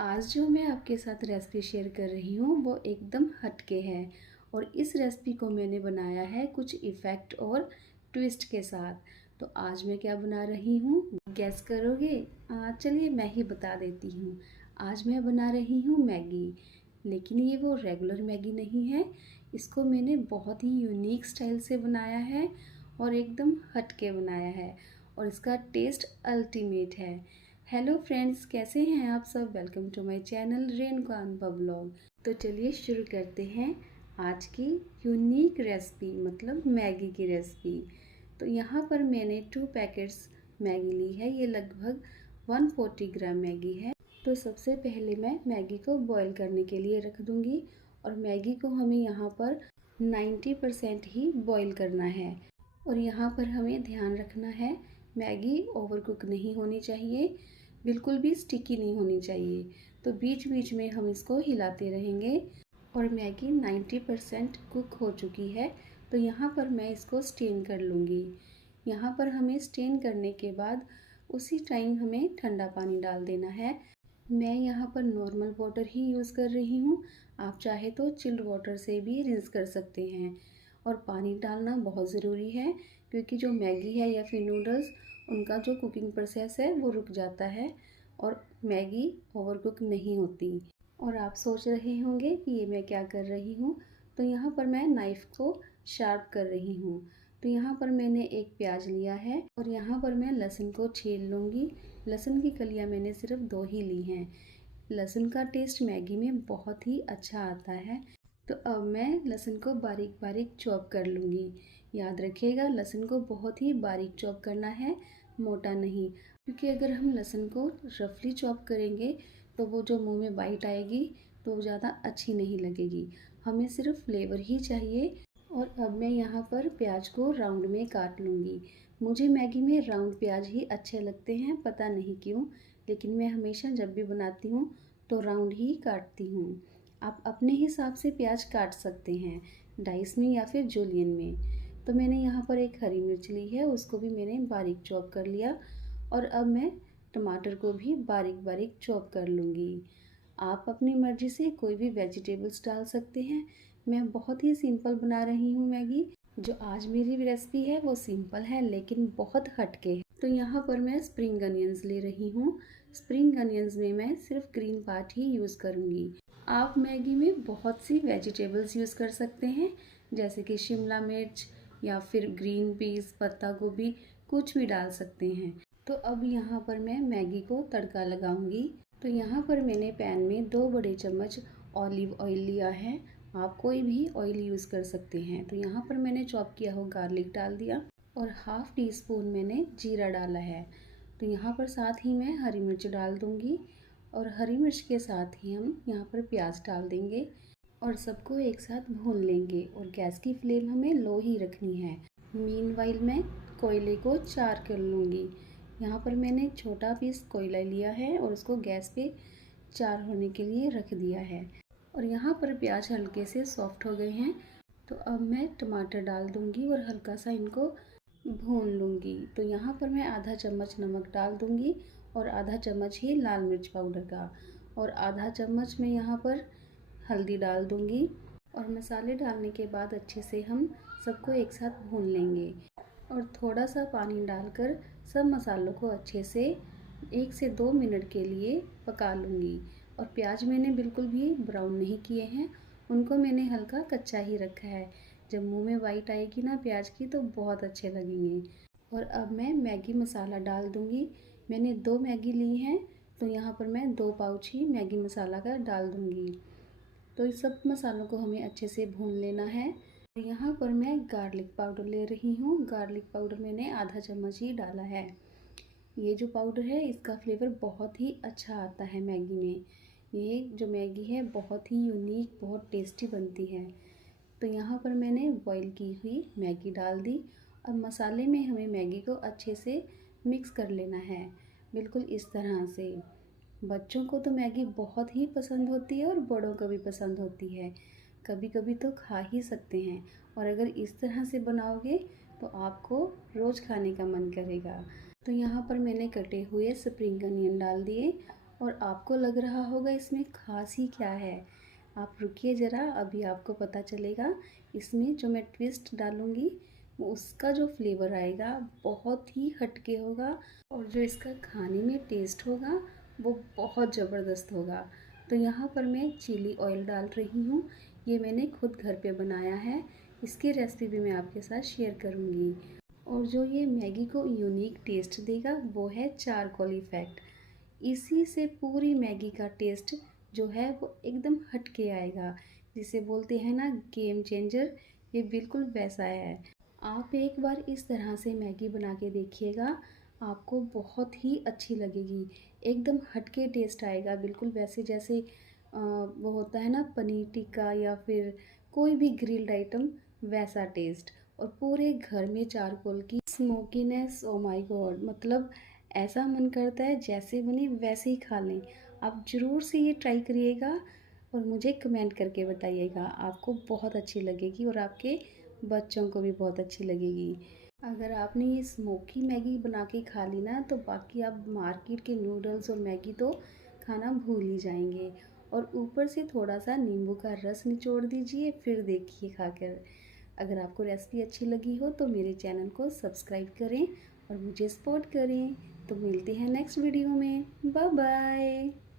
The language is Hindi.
आज जो मैं आपके साथ रेसिपी शेयर कर रही हूँ वो एकदम हटके है। और इस रेसिपी को मैंने बनाया है कुछ इफ़ेक्ट और ट्विस्ट के साथ। तो आज मैं क्या बना रही हूँ गैस करोगे? चलिए मैं ही बता देती हूँ। आज मैं बना रही हूँ मैगी, लेकिन ये वो रेगुलर मैगी नहीं है। इसको मैंने बहुत ही यूनिक स्टाइल से बनाया है और एकदम हटके बनाया है, और इसका टेस्ट अल्टीमेट है। हेलो फ्रेंड्स, कैसे हैं आप सब? Welcome to my channel Renuka Anubhav vlog. तो चलिए शुरू करते हैं आज की यूनिक रेसिपी, मतलब मैगी की रेसिपी। तो यहाँ पर मैंने 2 पैकेट्स मैगी ली है। ये लगभग 140 ग्राम मैगी है। तो सबसे पहले मैं मैगी को बॉईल करने के लिए रख दूँगी, और मैगी को हमें यहाँ पर 90% ही बॉईल करना है। और यहाँ पर हमें ध्यान रखना है, मैगी ओवरकुक नहीं होनी चाहिए, बिल्कुल भी स्टिकी नहीं होनी चाहिए। तो बीच बीच में हम इसको हिलाते रहेंगे। और मैगी 90% कुक हो चुकी है, तो यहाँ पर मैं इसको स्टेन कर लूँगी। यहाँ पर हमें स्टेन करने के बाद उसी टाइम हमें ठंडा पानी डाल देना है। मैं यहाँ पर नॉर्मल वाटर ही यूज़ कर रही हूँ। आप चाहे तो चिल्ड वाटर से भी रिंस कर सकते हैं। और पानी डालना बहुत ज़रूरी है, क्योंकि जो मैगी है या फिर नूडल्स, उनका जो कुकिंग प्रोसेस है वो रुक जाता है और मैगी ओवरकुक नहीं होती। और आप सोच रहे होंगे कि ये मैं क्या कर रही हूँ। तो यहाँ पर मैं नाइफ़ को शार्प कर रही हूँ। तो यहाँ पर मैंने एक प्याज लिया है, और यहाँ पर मैं लहसुन को छील लूँगी। लहसुन की कलियाँ मैंने सिर्फ 2 ही ली हैं। लहसुन का टेस्ट मैगी में बहुत ही अच्छा आता है। तो अब मैं लहसुन को बारीक बारीक चॉप कर लूँगी। याद रखिएगा, लहसुन को बहुत ही बारीक चॉप करना है, मोटा नहीं। क्योंकि अगर हम लहसुन को रफली चॉप करेंगे तो वो जो मुंह में बाइट आएगी तो वो ज़्यादा अच्छी नहीं लगेगी। हमें सिर्फ फ्लेवर ही चाहिए। और अब मैं यहाँ पर प्याज को राउंड में काट लूँगी। मुझे मैगी में राउंड प्याज ही अच्छे लगते हैं, पता नहीं क्यों, लेकिन मैं हमेशा जब भी बनाती हूँ तो राउंड ही काटती हूँ। आप अपने हिसाब से प्याज काट सकते हैं, डाइस में या फिर जूलियन में। तो मैंने यहाँ पर एक हरी मिर्च ली है, उसको भी मैंने बारीक चॉप कर लिया। और अब मैं टमाटर को भी बारीक बारीक चॉप कर लूँगी। आप अपनी मर्ज़ी से कोई भी वेजिटेबल्स डाल सकते हैं। मैं बहुत ही सिंपल बना रही हूँ मैगी। जो आज मेरी रेसिपी है वो सिंपल है, लेकिन बहुत हटके है। तो यहाँ पर मैं स्प्रिंग अनियंस ले रही हूँ। स्प्रिंग अनियंस में मैं सिर्फ ग्रीन पार्ट ही यूज़ करूँगी। आप मैगी में बहुत सी वेजिटेबल्स यूज़ कर सकते हैं, जैसे कि शिमला मिर्च या फिर ग्रीन पीस, पत्ता गोभी, कुछ भी डाल सकते हैं। तो अब यहाँ पर मैं मैगी को तड़का लगाऊंगी। तो यहाँ पर मैंने पैन में 2 बड़े चम्मच ऑलिव ऑयल लिया है। आप कोई भी ऑयल यूज़ कर सकते हैं। तो यहाँ पर मैंने चॉप किया हुआ गार्लिक डाल दिया, और हाफ़ टी स्पून मैंने जीरा डाला है। तो यहाँ पर साथ ही मैं हरी मिर्च डाल दूँगी, और हरी मिर्च के साथ ही हम यहाँ पर प्याज डाल देंगे और सबको एक साथ भून लेंगे। और गैस की फ्लेम हमें लो ही रखनी है। मीनवाइल मैं कोयले को चार कर लूँगी। यहाँ पर मैंने छोटा पीस कोयला लिया है और उसको गैस पे चार होने के लिए रख दिया है। और यहाँ पर प्याज हल्के से सॉफ्ट हो गए हैं। तो अब मैं टमाटर डाल दूँगी और हल्का सा इनको भून लूँगी। तो यहाँ पर मैं आधा चम्मच नमक डाल दूँगी, और आधा चम्मच ही लाल मिर्च पाउडर का, और आधा चम्मच मैं यहाँ पर हल्दी डाल दूँगी। और मसाले डालने के बाद अच्छे से हम सबको एक साथ भून लेंगे। और थोड़ा सा पानी डालकर सब मसालों को अच्छे से 1 से 2 मिनट के लिए पका लूँगी। और प्याज मैंने बिल्कुल भी ब्राउन नहीं किए हैं, उनको मैंने हल्का कच्चा ही रखा है। जब मुंह में वाइट आएगी ना प्याज की तो बहुत अच्छे लगेंगे। और अब मैं मैगी मसाला डाल दूँगी। मैंने 2 मैगी ली हैं, तो यहाँ पर मैं 2 पाउच ही मैगी मसाला का डाल दूँगी। तो इस सब मसालों को हमें अच्छे से भून लेना है। यहाँ पर मैं गार्लिक पाउडर ले रही हूँ। गार्लिक पाउडर मैंने आधा चम्मच ही डाला है। ये जो पाउडर है इसका फ्लेवर बहुत ही अच्छा आता है मैगी में। ये जो मैगी है बहुत ही यूनिक, बहुत टेस्टी बनती है। तो यहाँ पर मैंने बॉईल की हुई मैगी डाल दी। अब मसाले में हमें मैगी को अच्छे से मिक्स कर लेना है, बिल्कुल इस तरह से। बच्चों को तो मैगी बहुत ही पसंद होती है और बड़ों को भी पसंद होती है। कभी कभी तो खा ही सकते हैं, और अगर इस तरह से बनाओगे तो आपको रोज़ खाने का मन करेगा। तो यहाँ पर मैंने कटे हुए स्प्रिंग अनियन डाल दिए, और आपको लग रहा होगा इसमें ख़ास ही क्या है। आप रुकिए ज़रा, अभी आपको पता चलेगा। इसमें जो मैं ट्विस्ट डालूँगी वो उसका जो फ्लेवर आएगा बहुत ही हटके होगा, और जो इसका खाने में टेस्ट होगा वो बहुत ज़बरदस्त होगा। तो यहाँ पर मैं चिली ऑयल डाल रही हूँ। ये मैंने खुद घर पे बनाया है। इसकी रेसिपी भी मैं आपके साथ शेयर करूँगी। और जो ये मैगी को यूनिक टेस्ट देगा वो है चारकोल इफ़ेक्ट। इसी से पूरी मैगी का टेस्ट जो है वो एकदम हट के आएगा, जिसे बोलते हैं ना गेम चेंजर। ये बिल्कुल वैसा है। आप एक बार इस तरह से मैगी बना के देखिएगा, आपको बहुत ही अच्छी लगेगी। एकदम हट के टेस्ट आएगा, बिल्कुल वैसे जैसे वो होता है ना पनीर टिक्का या फिर कोई भी ग्रिल्ड आइटम, वैसा टेस्ट। और पूरे घर में चारकोल की स्मोकीनेस, ओ माय गॉड, मतलब ऐसा मन करता है जैसे बनी वैसे ही खा लें। आप ज़रूर से ये ट्राई करिएगा और मुझे कमेंट करके बताइएगा। आपको बहुत अच्छी लगेगी और आपके बच्चों को भी बहुत अच्छी लगेगी। अगर आपने ये स्मोकी मैगी बना के खा ली ना, तो बाकी आप मार्केट के नूडल्स और मैगी तो खाना भूल ही जाएंगे। और ऊपर से थोड़ा सा नींबू का रस निचोड़ दीजिए, फिर देखिए खाकर। अगर आपको रेसिपी अच्छी लगी हो तो मेरे चैनल को सब्सक्राइब करें और मुझे सपोर्ट करें। तो मिलते हैं नेक्स्ट वीडियो में। Bye bye.